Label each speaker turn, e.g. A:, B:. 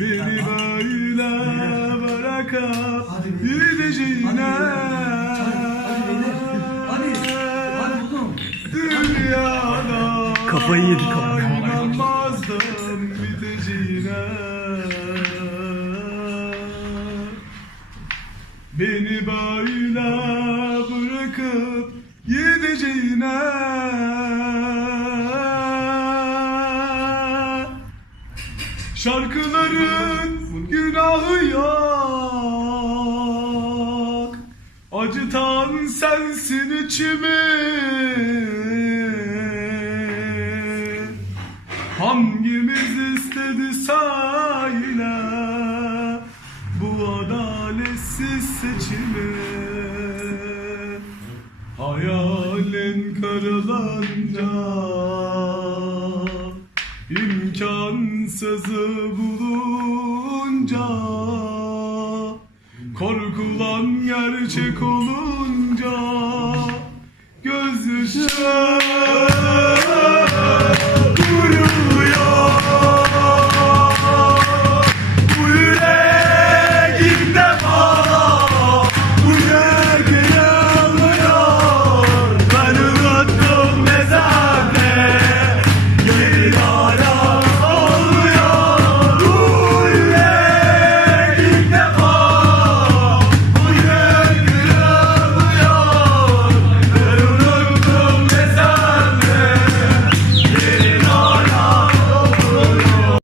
A: Beni böyle bırakıp gideceğine. Dünyada
B: Kafayı yedi kafayı.
A: inanmazdım biteceğine Beni böyle bırakıp gideceğine Şarkıların günahı yok. Acıtan sensin içimi Hangimiz istedi söyle Bu adaletsiz seçimi Hayalin kırılınca imkansızı bulunca Korkulan gerçek olunca